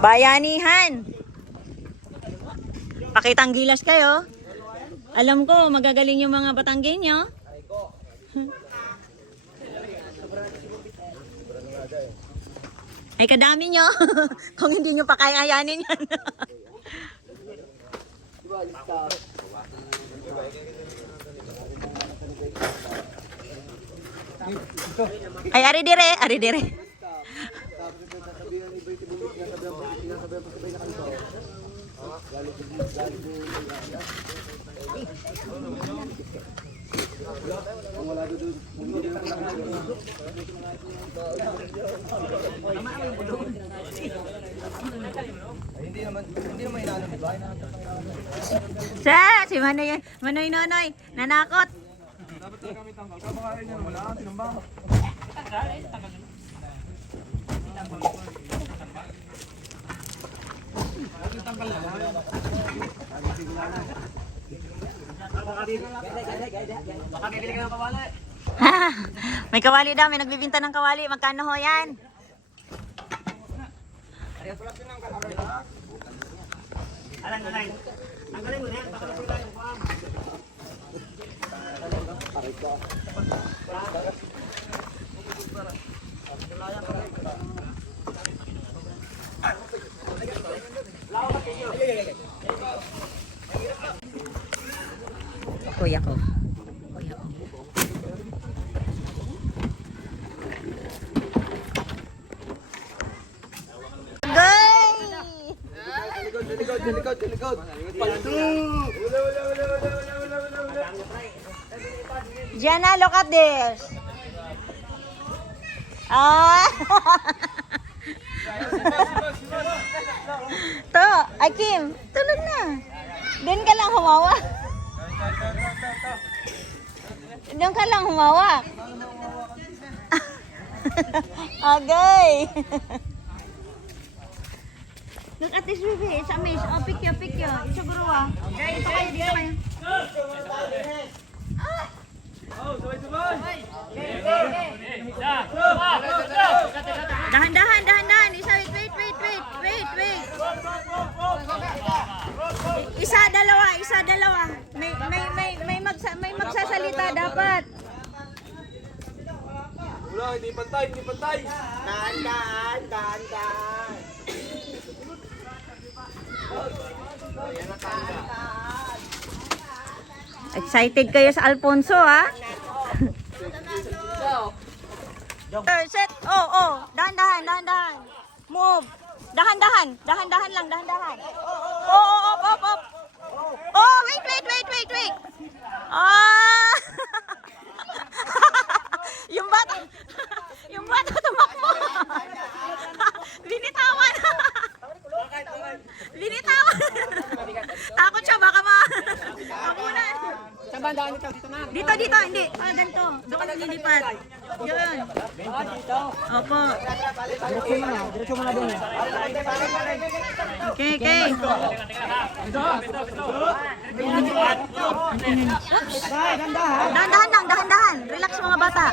Bayanihan. Pakitang gilas kayo. Alam ko, magagaling yung mga Batanggenyo. Ay, kadami nyo. Kung hindi nyo pa kayayanin yan. Ay, ari dire, ari dire. Si Manoy Nonoy, nanakot. Dapat talaga kami tanggal. Kapangalan niya wala kang tinambang. Baka bibili ka ng kawali. May kawali daw, may nagbibinta ng kawali. Magkano ho yan? Alang. Tanggalin mo na yan. Baka nasila yung kuwam. Kuya ko. Delikod. Jana, look at this. To, Akim, tulog na. Doon ka lang humawak. Doon ka lang humawak. Agay. Look at this baby, it's amazing. Oh, pick you. It's a guru. Dito kayo. Dahan. Isa, wait. Isa, dalawa. May magsasalita dapat. Wala, hindi pantay. Dahan. Excited kayo sa Alfonso, ha? Set. Oh. Dahan. Move. Dahan lang. Op. Oh, wait. Ah! Yung bata tumakbo. Binitawan. Takot siya, baka makunan. Saan ba ang daan nito? Dito na. Dito, hindi. Ganito. Doon ka nililipat. Yun. Dito. Opo. Diretso mo na doon. Okay. Dahan. Relax mga bata.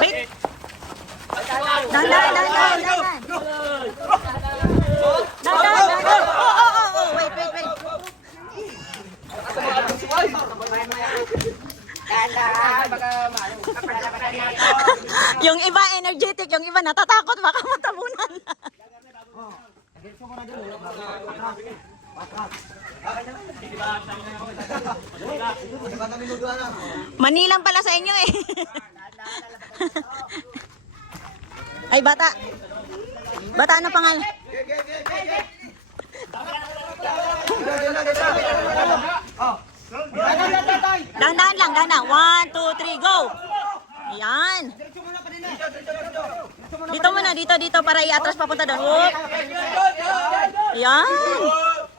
Wait. Dahan. Oh, wait. Yung iba energetic, yung iba natatakot, baka matabunan. Manilang pala sa inyo eh. Ay, bata. Bata, ano pangalan? Dahan-dahan lang. 1, 2, 3, go! Ayan. Dito para i-atras papunta doon. Whoop. Ayan.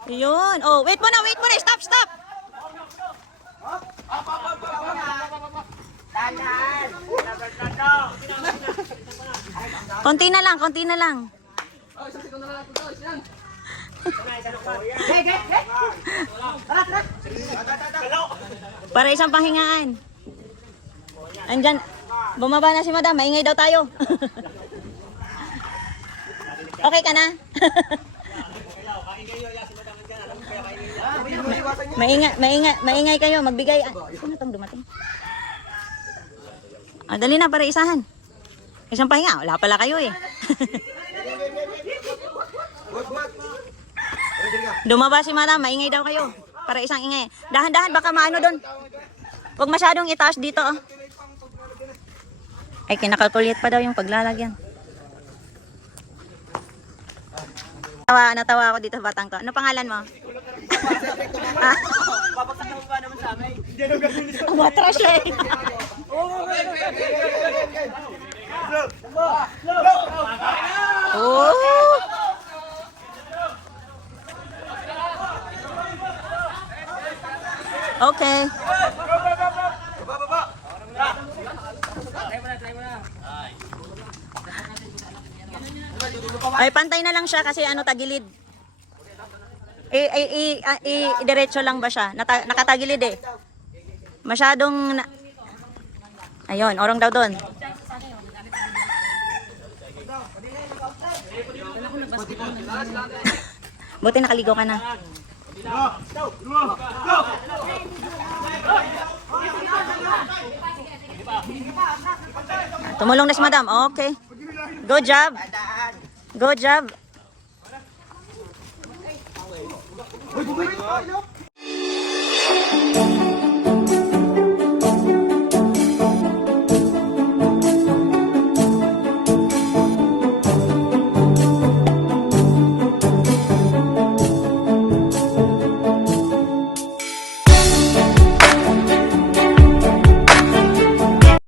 Ayun. Oh, wait muna. Stop. Konti na lang. Para isang panghingaan. Andyan. Bumaba na si madam. Maingay daw tayo. Okay ka na? maingay kayo. Magbigay. Sino itong dumating? Dali na para isahan. Isang pahinga. Wala pala kayo eh. Dumaba si madam. Maingay daw kayo. Para isang ingay. Dahan-dahan. Baka maano doon. Huwag masyadong itaas dito. Oh. Ay, kinakalkulate pa daw yung paglalagyan. Natawa ako dito sa batang to. Ano pangalan mo? Papagsak mo ba naman sa amin? Matras siya eh. Oh! Okay. Ay, pantay na lang siya kasi ano, tagilid. Diretso lang ba siya? Nakatagilid eh. Masyadong... Ayun, orong daw doon. Buti nakaligo ka na. Tumulong na si madam. Okay. Good job. Good job.